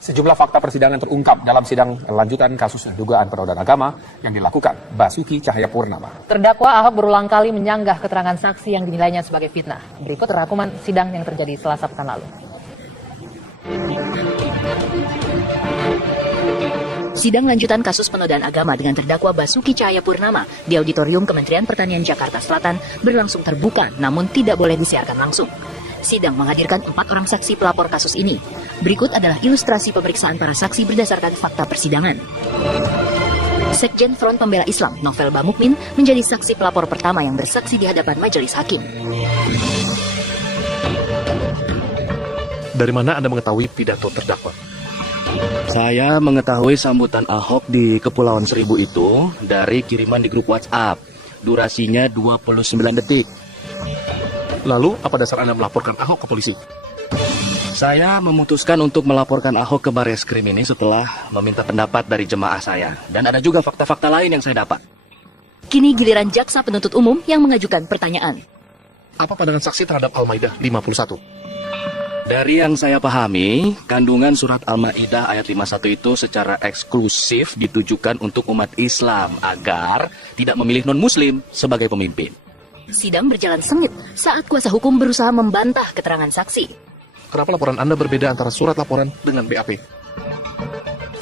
Sejumlah fakta persidangan terungkap dalam sidang lanjutan kasus dugaan penodaan agama yang dilakukan Basuki Cahayapurnama. Terdakwa Ahok berulang kali menyanggah keterangan saksi yang dinilainya sebagai fitnah. Berikut rangkuman sidang yang terjadi Selasa pekan lalu. Sidang lanjutan kasus penodaan agama dengan terdakwa Basuki Cahayapurnama di Auditorium Kementerian Pertanian Jakarta Selatan berlangsung terbuka namun tidak boleh disiarkan langsung. Sidang menghadirkan 4 orang saksi pelapor kasus ini. Berikut adalah ilustrasi pemeriksaan para saksi berdasarkan fakta persidangan. Sekjen Front Pembela Islam, Novel Bamukmin, menjadi saksi pelapor pertama yang bersaksi di hadapan majelis hakim. Dari mana Anda mengetahui pidato terdakwa? Saya mengetahui sambutan Ahok di Kepulauan Seribu itu dari kiriman di grup WhatsApp. Durasinya 29 detik. Lalu, apa dasar Anda melaporkan Ahok ke polisi? Saya memutuskan untuk melaporkan Ahok ke Barreskrim ini setelah meminta pendapat dari jemaah saya. Dan ada juga fakta-fakta lain yang saya dapat. Kini giliran jaksa penuntut umum yang mengajukan pertanyaan. Apa pandangan saksi terhadap Al-Maidah 51? Dari yang saya pahami, kandungan surat Al-Maidah ayat 51 itu secara eksklusif ditujukan untuk umat Islam agar tidak memilih non-muslim sebagai pemimpin. Sidang berjalan sengit saat kuasa hukum berusaha membantah keterangan saksi. Kenapa laporan Anda berbeda antara surat laporan dengan BAP?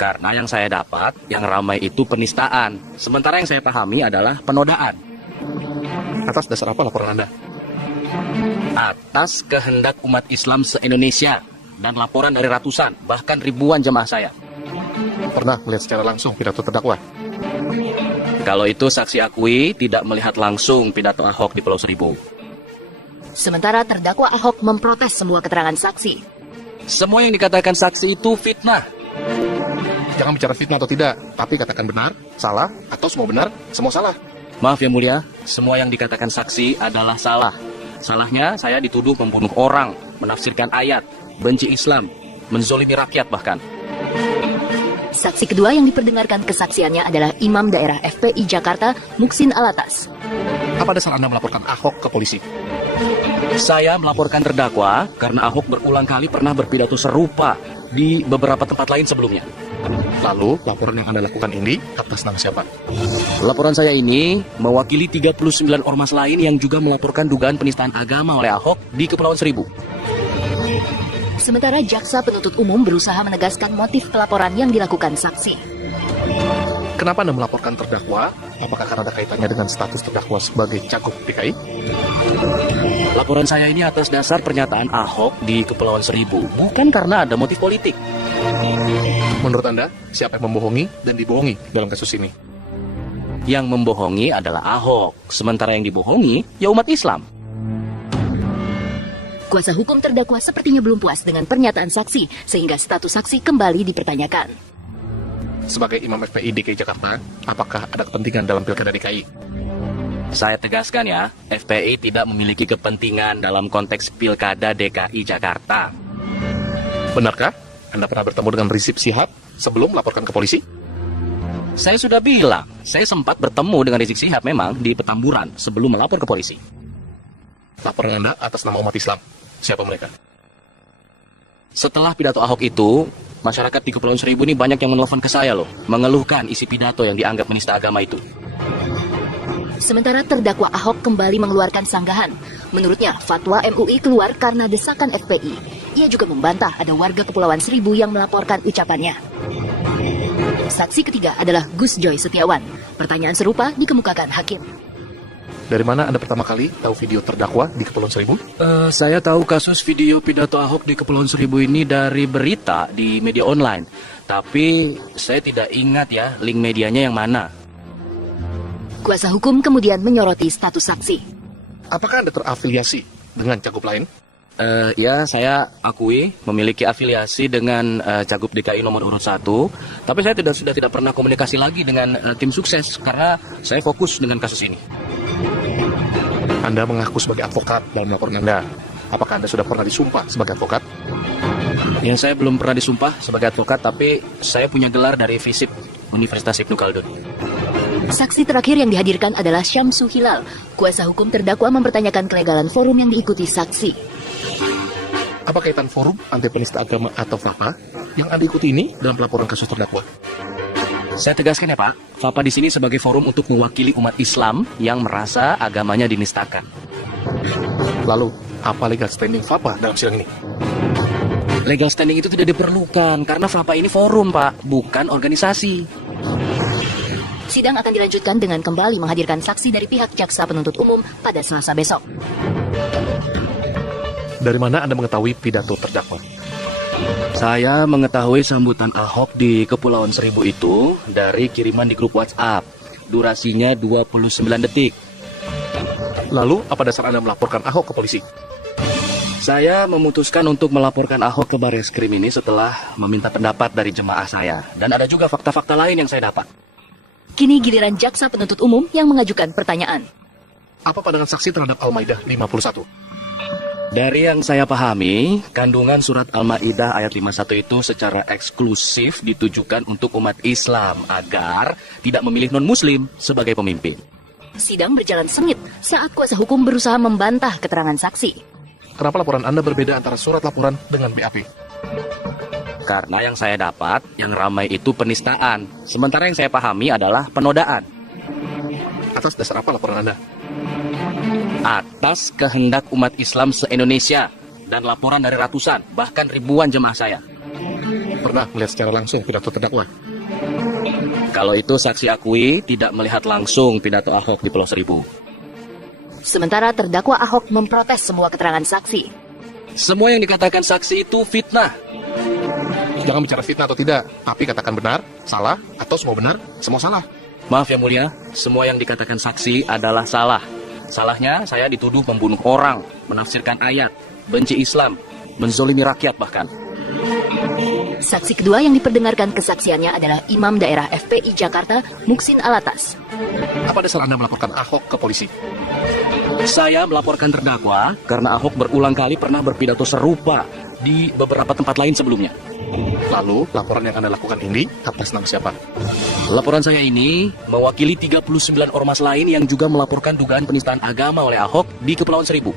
Karena yang saya dapat, yang ramai itu penistaan. Sementara yang saya pahami adalah penodaan. Atas dasar apa laporan Anda? Atas kehendak umat Islam se-Indonesia dan laporan dari ratusan, bahkan ribuan jemaah saya. Pernah melihat secara langsung pidato terdakwa? Kalau itu saksi akui tidak melihat langsung pidato Ahok di Pulau Seribu. Sementara terdakwa Ahok memprotes semua keterangan saksi. Semua yang dikatakan saksi itu fitnah. Jangan bicara fitnah atau tidak, tapi katakan benar, salah, atau semua benar, semua salah. Maaf ya mulia, semua yang dikatakan saksi adalah salah. Salahnya saya dituduh membunuh orang, menafsirkan ayat, benci Islam, menzolimi rakyat bahkan. Saksi kedua yang diperdengarkan kesaksiannya adalah Imam Daerah FPI Jakarta, Muksin Alatas. Apa dasar Anda melaporkan Ahok ke polisi? Saya melaporkan terdakwa karena Ahok berulang kali pernah berpidato serupa di beberapa tempat lain sebelumnya. Lalu, laporan yang Anda lakukan ini atas nama siapa? Laporan saya ini mewakili 39 ormas lain yang juga melaporkan dugaan penistaan agama oleh Ahok di Kepulauan Seribu. Sementara jaksa penuntut umum berusaha menegaskan motif pelaporan yang dilakukan saksi. Kenapa Anda melaporkan terdakwa? Apakah karena ada kaitannya dengan status terdakwa sebagai cagup DKI? Laporan saya ini atas dasar pernyataan Ahok di Kepulauan Seribu, bukan karena ada motif politik. Menurut Anda, siapa yang membohongi dan dibohongi dalam kasus ini? Yang membohongi adalah Ahok, sementara yang dibohongi ya umat Islam. Kuasa hukum terdakwa sepertinya belum puas dengan pernyataan saksi, sehingga status saksi kembali dipertanyakan. Sebagai Imam FPI DKI Jakarta, apakah ada kepentingan dalam Pilkada DKI? Saya tegaskan ya, FPI tidak memiliki kepentingan dalam konteks Pilkada DKI Jakarta. Benarkah Anda pernah bertemu dengan Rizik Syihab sebelum melaporkan ke polisi? Saya sudah bilang, saya sempat bertemu dengan Rizik Syihab memang di Petamburan sebelum melapor ke polisi. Laporan Anda atas nama umat Islam. Siapa mereka? Setelah pidato Ahok itu, masyarakat di Kepulauan Seribu ini banyak yang menelpon ke saya loh, mengeluhkan isi pidato yang dianggap menista agama itu. Sementara terdakwa Ahok kembali mengeluarkan sanggahan. Menurutnya, fatwa MUI keluar karena desakan FPI. Ia juga membantah ada warga Kepulauan Seribu yang melaporkan ucapannya. Saksi ketiga adalah Gus Joy Setiawan. Pertanyaan serupa dikemukakan hakim. Dari mana Anda pertama kali tahu video terdakwa di Kepulauan Seribu? Saya tahu kasus video pidato Ahok di Kepulauan Seribu ini dari berita di media online. Tapi saya tidak ingat ya link medianya yang mana. Kuasa hukum kemudian menyoroti status saksi. Apakah Anda terafiliasi dengan cagup lain? Ya, saya akui memiliki afiliasi dengan Cagup DKI nomor urut 1. Tapi saya sudah tidak pernah komunikasi lagi dengan tim sukses karena saya fokus dengan kasus ini. Anda mengaku sebagai advokat dalam laporan Anda. Apakah Anda sudah pernah disumpah sebagai advokat? Ya, saya belum pernah disumpah sebagai advokat, tapi saya punya gelar dari FISIP Universitas Ibnu Khaldun. Saksi terakhir yang dihadirkan adalah Syamsu Hilal. Kuasa hukum terdakwa mempertanyakan kelegalan forum yang diikuti saksi. Apa kaitan forum anti penista agama atau FAPA yang Anda ikuti ini dalam pelaporan kasus terdakwa? Saya tegaskan ya Pak, FAPA di sini sebagai forum untuk mewakili umat Islam yang merasa agamanya dinistakan. Lalu, apa legal standing FAPA dalam sidang ini? Legal standing itu tidak diperlukan karena FAPA ini forum Pak, bukan organisasi. Sidang akan dilanjutkan dengan kembali menghadirkan saksi dari pihak jaksa penuntut umum pada Selasa besok. Dari mana Anda mengetahui pidato terdakwa? Saya mengetahui sambutan Ahok di Kepulauan Seribu itu dari kiriman di grup WhatsApp. Durasinya 29 detik. Lalu, apa dasar Anda melaporkan Ahok ke polisi? Saya memutuskan untuk melaporkan Ahok ke Barreskrim ini setelah meminta pendapat dari jemaah saya. Dan ada juga fakta-fakta lain yang saya dapat. Kini giliran jaksa penuntut umum yang mengajukan pertanyaan. Apa pandangan saksi terhadap Al-Maidah 51? Dari yang saya pahami, kandungan surat Al-Maidah ayat 51 itu secara eksklusif ditujukan untuk umat Islam agar tidak memilih non-muslim sebagai pemimpin. Sidang berjalan sengit saat kuasa hukum berusaha membantah keterangan saksi. Kenapa laporan Anda berbeda antara surat laporan dengan BAP? Karena yang saya dapat, yang ramai itu penistaan. Sementara yang saya pahami adalah penodaan. Atas dasar apa laporan Anda? Atas kehendak umat Islam se-Indonesia dan laporan dari ratusan, bahkan ribuan jemaah saya. Pernah melihat secara langsung pidato terdakwa? Kalau itu saksi akui tidak melihat langsung pidato Ahok di Pulau Seribu. Sementara terdakwa Ahok memprotes semua keterangan saksi. Semua yang dikatakan saksi itu fitnah. Jangan bicara fitnah atau tidak, tapi katakan benar, salah, atau semua benar, semua salah. Maaf ya mulia, semua yang dikatakan saksi adalah salah. Salahnya saya dituduh membunuh orang, menafsirkan ayat, benci Islam, menzolimi rakyat bahkan. Saksi kedua yang diperdengarkan kesaksiannya adalah Imam Daerah FPI Jakarta, Muksin Alatas. Apa dasar Anda melaporkan Ahok ke polisi? Saya melaporkan terdakwa karena Ahok berulang kali pernah berpidato serupa di beberapa tempat lain sebelumnya. Lalu, laporan yang Anda lakukan ini atas nama siapa? Laporan saya ini mewakili 39 ormas lain yang juga melaporkan dugaan penistaan agama oleh Ahok di Kepulauan Seribu.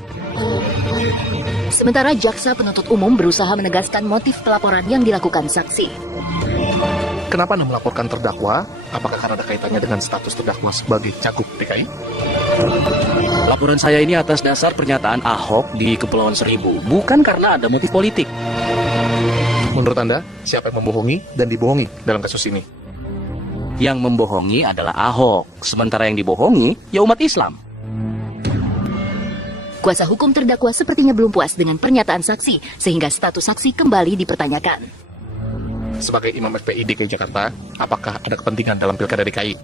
Sementara jaksa penuntut umum berusaha menegaskan motif pelaporan yang dilakukan saksi. Kenapa Anda melaporkan terdakwa? Apakah karena ada kaitannya dengan status terdakwa sebagai cagup DKI? Laporan saya ini atas dasar pernyataan Ahok di Kepulauan Seribu, bukan karena ada motif politik. Menurut Anda, siapa yang membohongi dan dibohongi dalam kasus ini? Yang membohongi adalah Ahok, sementara yang dibohongi ya umat Islam. Kuasa hukum terdakwa sepertinya belum puas dengan pernyataan saksi, sehingga status saksi kembali dipertanyakan. Sebagai Imam FPI DKI Jakarta, apakah ada kepentingan dalam Pilkada DKI?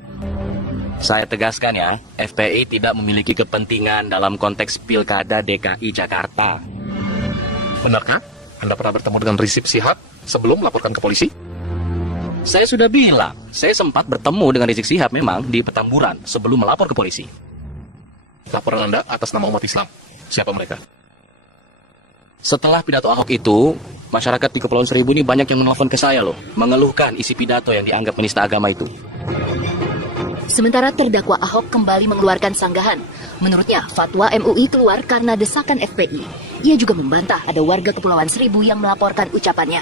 Saya tegaskan ya, FPI tidak memiliki kepentingan dalam konteks Pilkada DKI Jakarta. Benarkah Anda pernah bertemu dengan Rizik Syihab sebelum melaporkan ke polisi? Saya sudah bilang, saya sempat bertemu dengan Rizik Syihab memang di Petamburan sebelum melapor ke polisi. Laporan Anda atas nama umat Islam. Siapa mereka? Setelah pidato Ahok itu, masyarakat di Kepulauan Seribu ini banyak yang menelpon ke saya loh, mengeluhkan isi pidato yang dianggap penista agama itu. Sementara terdakwa Ahok kembali mengeluarkan sanggahan. Menurutnya, fatwa MUI keluar karena desakan FPI. Ia juga membantah ada warga Kepulauan Seribu yang melaporkan ucapannya.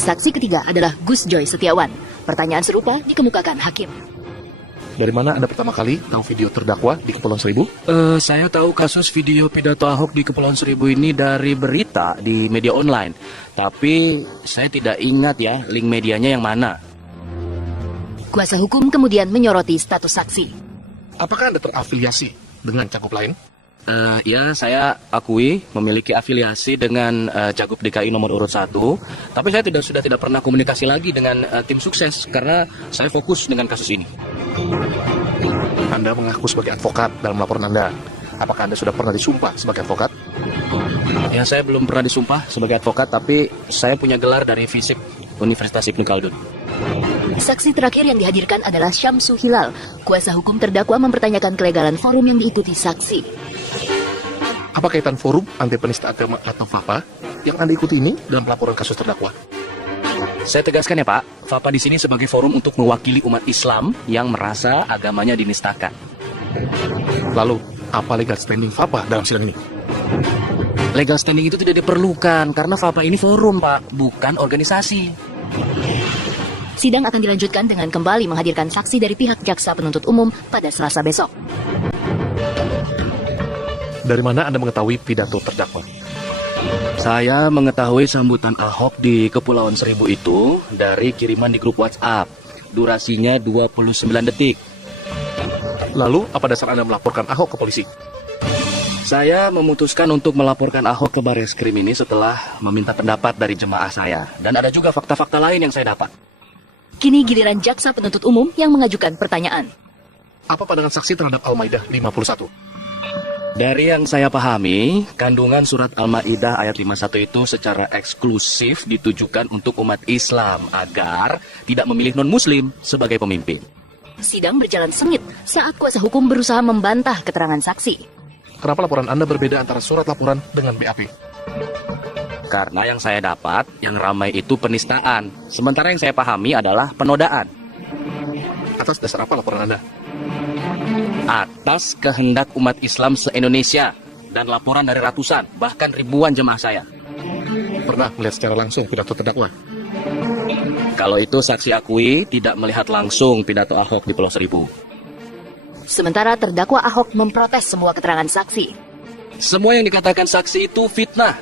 Saksi ketiga adalah Gus Joy Setiawan. Pertanyaan serupa dikemukakan hakim. Dari mana Anda pertama kali tahu video terdakwa di Kepulauan Seribu? Saya tahu kasus video pidato Ahok di Kepulauan Seribu ini dari berita di media online. Tapi saya tidak ingat ya link medianya yang mana. Kuasa hukum kemudian menyoroti status saksi. Apakah Anda terafiliasi dengan cagup lain? Ya, saya akui memiliki afiliasi dengan Cagup DKI nomor urut 1. Tapi saya sudah tidak pernah komunikasi lagi dengan tim sukses karena saya fokus dengan kasus ini. Anda mengaku sebagai advokat dalam laporan Anda. Apakah Anda sudah pernah disumpah sebagai advokat? Ya, saya belum pernah disumpah sebagai advokat, tapi saya punya gelar dari FISIP Universitas Ibnu Khaldun. Saksi terakhir yang dihadirkan adalah Syamsu Hilal. Kuasa hukum terdakwa mempertanyakan kelegalan forum yang diikuti saksi. Apa kaitan forum anti penista agama atau FAPA yang Anda ikuti ini dalam pelaporan kasus terdakwa? Saya tegaskan ya Pak, FAPA di sini sebagai forum untuk mewakili umat Islam yang merasa agamanya dinistakan. Lalu, apa legal standing FAPA dalam sidang ini? Legal standing itu tidak diperlukan karena FAPA ini forum, Pak, bukan organisasi. Sidang akan dilanjutkan dengan kembali menghadirkan saksi dari pihak jaksa penuntut umum pada Selasa besok. Dari mana Anda mengetahui pidato terdakwa? Saya mengetahui sambutan Ahok di Kepulauan Seribu itu dari kiriman di grup WhatsApp. Durasinya 29 detik. Lalu, apa dasar Anda melaporkan Ahok ke polisi? Saya memutuskan untuk melaporkan Ahok ke Bareskrim ini setelah meminta pendapat dari jemaah saya. Dan ada juga fakta-fakta lain yang saya dapat. Kini giliran jaksa penuntut umum yang mengajukan pertanyaan. Apa pandangan saksi terhadap Al-Maidah 51? Dari yang saya pahami, kandungan surat Al-Maidah ayat 51 itu secara eksklusif ditujukan untuk umat Islam agar tidak memilih non-muslim sebagai pemimpin. Sidang berjalan sengit saat kuasa hukum berusaha membantah keterangan saksi. Kenapa laporan Anda berbeda antara surat laporan dengan BAP? Karena yang saya dapat, yang ramai itu penistaan. Sementara yang saya pahami adalah penodaan. Atas dasar apa laporan Anda? Atas kehendak umat Islam se-Indonesia dan laporan dari ratusan, bahkan ribuan jemaah saya. Pernah melihat secara langsung pidato terdakwa? Kalau itu saksi akui tidak melihat langsung pidato Ahok di Pulau Seribu. Sementara terdakwa Ahok memprotes semua keterangan saksi. Semua yang dikatakan saksi itu fitnah.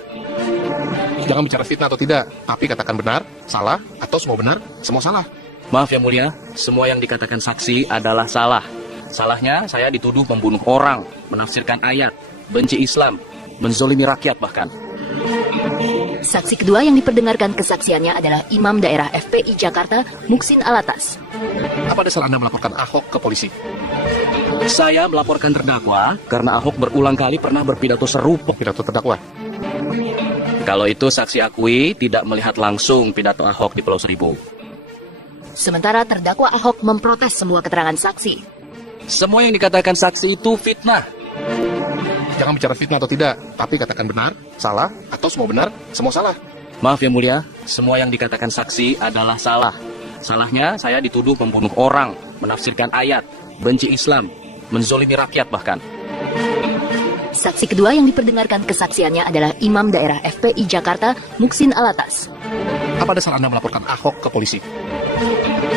Jangan bicara fitnah atau tidak, tapi katakan benar, salah, atau semua benar, semua salah. Maaf yang mulia, semua yang dikatakan saksi adalah salah. Salahnya saya dituduh membunuh orang, menafsirkan ayat, benci Islam, menzolimi rakyat bahkan. Saksi kedua yang diperdengarkan kesaksiannya adalah Imam Daerah FPI Jakarta, Muksin Alatas. Apa dasar Anda melaporkan Ahok ke polisi? Saya melaporkan terdakwa karena Ahok berulang kali pernah berpidato serupa. Pidato terdakwa? Kalau itu saksi akui tidak melihat langsung pidato Ahok di Pulau Seribu. Sementara terdakwa Ahok memprotes semua keterangan saksi. Semua yang dikatakan saksi itu fitnah. Jangan bicara fitnah atau tidak, tapi katakan benar, salah, atau semua benar, semua salah. Maaf yang mulia, semua yang dikatakan saksi adalah salah. Salahnya saya dituduh membunuh orang, menafsirkan ayat, benci Islam, menzolimi rakyat bahkan. Saksi kedua yang diperdengarkan kesaksiannya adalah Imam Daerah FPI Jakarta, Muksin Alatas. Apa dasar Anda melaporkan Ahok ke polisi?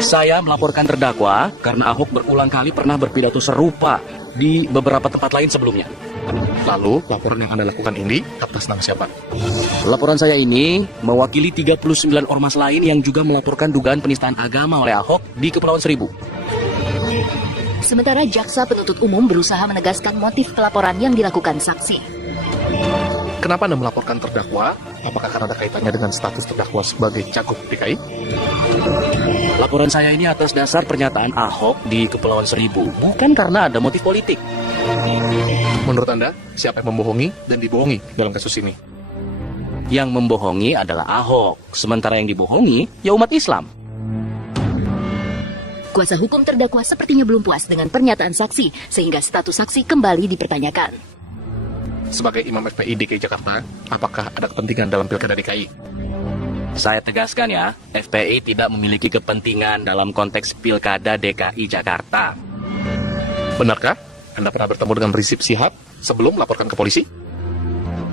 Saya melaporkan terdakwa karena Ahok berulang kali pernah berpidato serupa di beberapa tempat lain sebelumnya. Lalu, laporan yang Anda lakukan ini atas nama siapa? Laporan saya ini mewakili 39 ormas lain yang juga melaporkan dugaan penistaan agama oleh Ahok di Kepulauan Seribu. Sementara jaksa penuntut umum berusaha menegaskan motif pelaporan yang dilakukan saksi. Kenapa Anda melaporkan terdakwa? Apakah karena ada kaitannya dengan status terdakwa sebagai cagup DKI? Laporan saya ini atas dasar pernyataan Ahok di Kepulauan Seribu, bukan karena ada motif politik. Menurut Anda, siapa yang membohongi dan dibohongi dalam kasus ini? Yang membohongi adalah Ahok, sementara yang dibohongi ya umat Islam. Kuasa hukum terdakwa sepertinya belum puas dengan pernyataan saksi, sehingga status saksi kembali dipertanyakan. Sebagai Imam FPI DKI Jakarta, apakah ada kepentingan dalam Pilkada DKI? Saya tegaskan ya, FPI tidak memiliki kepentingan dalam konteks Pilkada DKI Jakarta. Benarkah Anda pernah bertemu dengan Rizik Syihab sebelum melaporkan ke polisi?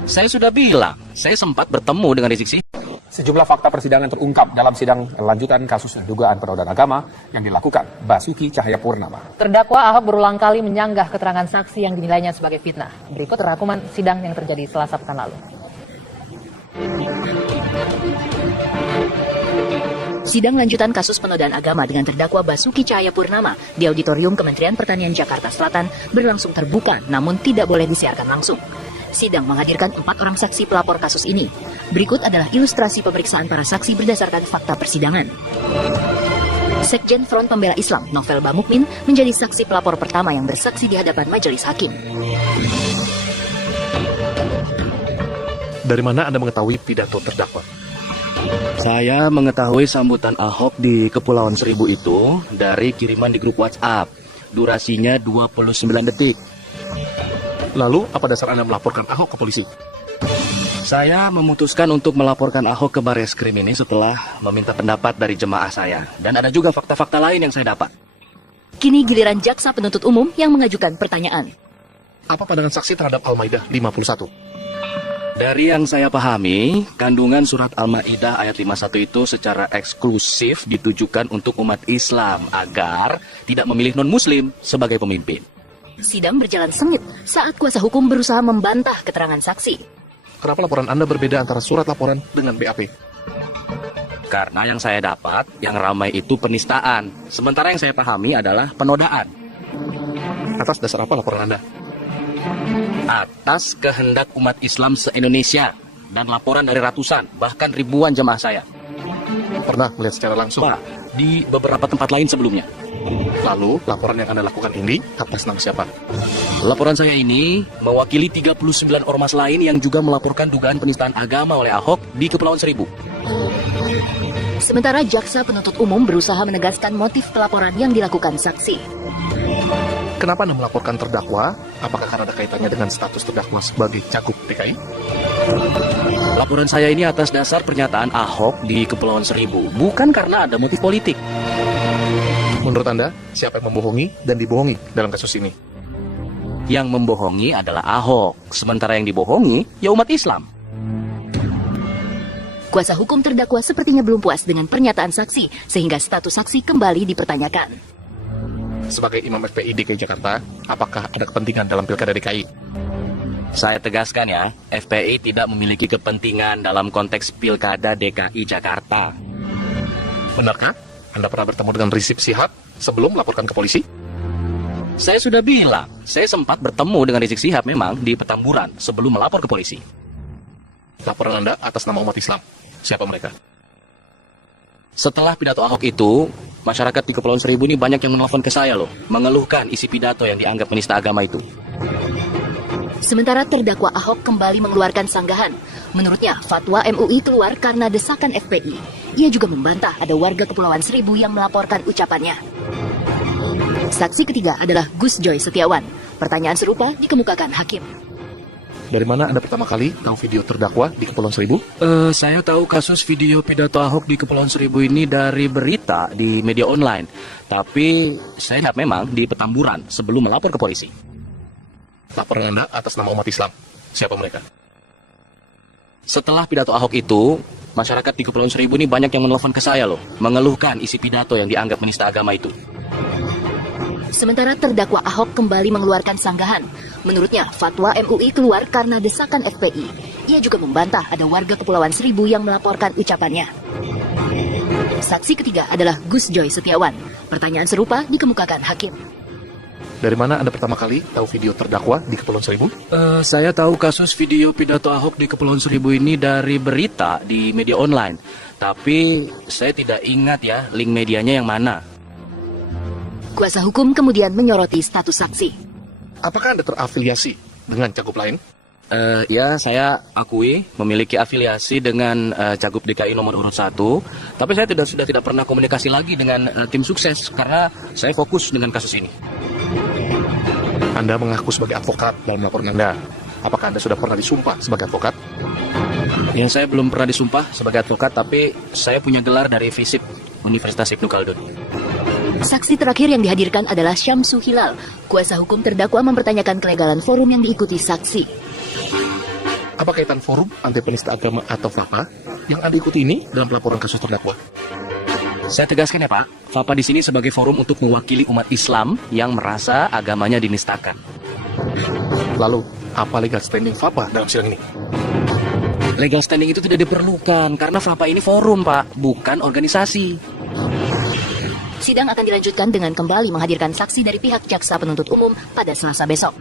Saya sudah bilang, saya sempat bertemu dengan Rizik Syihab. Sejumlah fakta persidangan terungkap dalam sidang lanjutan kasus dugaan penodaan agama yang dilakukan Basuki Cahayapurnama. Terdakwa Ahok berulang kali menyanggah keterangan saksi yang dinilainya sebagai fitnah. Berikut rangkuman sidang yang terjadi Selasa pekan lalu. Sidang lanjutan kasus penodaan agama dengan terdakwa Basuki Cahayapurnama di Auditorium Kementerian Pertanian Jakarta Selatan berlangsung terbuka namun tidak boleh disiarkan langsung. Sidang menghadirkan 4 orang saksi pelapor kasus ini. Berikut adalah ilustrasi pemeriksaan para saksi berdasarkan fakta persidangan. Sekjen Front Pembela Islam, Novel Bamukmin, menjadi saksi pelapor pertama yang bersaksi di hadapan majelis hakim. Dari mana Anda mengetahui pidato terdakwa? Saya mengetahui sambutan Ahok di Kepulauan Seribu itu dari kiriman di grup WhatsApp. Durasinya 29 detik. Lalu, apa dasar Anda melaporkan Ahok ke polisi? Saya memutuskan untuk melaporkan Ahok ke Bareskrim ini setelah meminta pendapat dari jemaah saya. Dan ada juga fakta-fakta lain yang saya dapat. Kini giliran jaksa penuntut umum yang mengajukan pertanyaan. Apa pandangan saksi terhadap Al-Maidah 51? Dari yang saya pahami, kandungan surat Al-Maidah ayat 51 itu secara eksklusif ditujukan untuk umat Islam agar tidak memilih non-muslim sebagai pemimpin. Sidang berjalan sengit saat kuasa hukum berusaha membantah keterangan saksi. Kenapa laporan Anda berbeda antara surat laporan dengan BAP? Karena yang saya dapat, yang ramai itu penistaan. Sementara yang saya pahami adalah penodaan. Atas dasar apa laporan Anda? Atas kehendak umat Islam se-Indonesia dan laporan dari ratusan, bahkan ribuan jemaah saya. Pernah melihat secara langsung? Pak, di beberapa tempat lain sebelumnya. Lalu, laporan yang Anda lakukan ini atas nama siapa? Laporan saya ini mewakili 39 ormas lain yang juga melaporkan dugaan penistaan agama oleh Ahok di Kepulauan Seribu. Sementara jaksa penuntut umum berusaha menegaskan motif pelaporan yang dilakukan saksi. Kenapa Anda melaporkan terdakwa? Apakah karena ada kaitannya dengan status terdakwa sebagai cagup DKI? Laporan saya ini atas dasar pernyataan Ahok di Kepulauan Seribu, bukan karena ada motif politik. Menurut Anda, siapa yang membohongi dan dibohongi dalam kasus ini? Yang membohongi adalah Ahok, sementara yang dibohongi ya umat Islam. Kuasa hukum terdakwa sepertinya belum puas dengan pernyataan saksi, sehingga status saksi kembali dipertanyakan. Sebagai Imam FPI DKI Jakarta, apakah ada kepentingan dalam Pilkada DKI? Saya tegaskan ya, FPI tidak memiliki kepentingan dalam konteks Pilkada DKI Jakarta. Benarkah Anda pernah bertemu dengan Rizik Syihab sebelum melaporkan ke polisi? Saya sudah bilang, saya sempat bertemu dengan Rizik Syihab memang di Petamburan sebelum melapor ke polisi. Laporan Anda atas nama umat Islam. Siapa mereka? Setelah pidato Ahok itu, masyarakat di Kepulauan Seribu ini banyak yang menelpon ke saya loh, mengeluhkan isi pidato yang dianggap penista agama itu. Sementara terdakwa Ahok kembali mengeluarkan sanggahan. Menurutnya, fatwa MUI keluar karena desakan FPI. Ia juga membantah ada warga Kepulauan Seribu yang melaporkan ucapannya. Saksi ketiga adalah Gus Joy Setiawan. Pertanyaan serupa dikemukakan hakim. Dari mana Anda pertama kali tahu video terdakwa di Kepulauan Seribu? Saya tahu kasus video pidato Ahok di Kepulauan Seribu ini dari berita di media online. Tapi saya lihat memang di Petamburan sebelum melapor ke polisi. Laporan Anda atas nama umat Islam. Siapa mereka? Setelah pidato Ahok itu, masyarakat di Kepulauan Seribu ini banyak yang menelpon ke saya loh, mengeluhkan isi pidato yang dianggap menista agama itu. Sementara terdakwa Ahok kembali mengeluarkan sanggahan. Menurutnya, fatwa MUI keluar karena desakan FPI. Ia juga membantah ada warga Kepulauan Seribu yang melaporkan ucapannya. Saksi ketiga adalah Gus Joy Setiawan. Pertanyaan serupa dikemukakan hakim. Dari mana Anda pertama kali tahu video terdakwa di Kepulauan Seribu? Saya tahu kasus video pidato Ahok di Kepulauan Seribu ini dari berita di media online. Tapi saya tidak ingat ya link medianya yang mana. Kuasa hukum kemudian menyoroti status saksi. Apakah Anda terafiliasi dengan cagup lain? Ya, saya akui memiliki afiliasi dengan Cagup DKI nomor urut 1. Tapi saya sudah tidak pernah komunikasi lagi dengan tim sukses karena saya fokus dengan kasus ini. Anda mengaku sebagai advokat dalam laporan Anda. Apakah Anda sudah pernah disumpah sebagai advokat? Ya, saya belum pernah disumpah sebagai advokat, tapi saya punya gelar dari FISIP Universitas Ibnu Khaldun. Saksi terakhir yang dihadirkan adalah Syamsu Hilal. Kuasa hukum terdakwa mempertanyakan kelegalan forum yang diikuti saksi. Apa kaitan forum anti penista agama atau FAPA yang Anda ikuti ini dalam pelaporan kasus terdakwa? Saya tegaskan ya Pak, FAPA di sini sebagai forum untuk mewakili umat Islam yang merasa agamanya dinistakan. Lalu, apa legal standing FAPA dalam sidang ini? Legal standing itu tidak diperlukan karena FAPA ini forum Pak, bukan organisasi. Sidang akan dilanjutkan dengan kembali menghadirkan saksi dari pihak jaksa penuntut umum pada Selasa besok.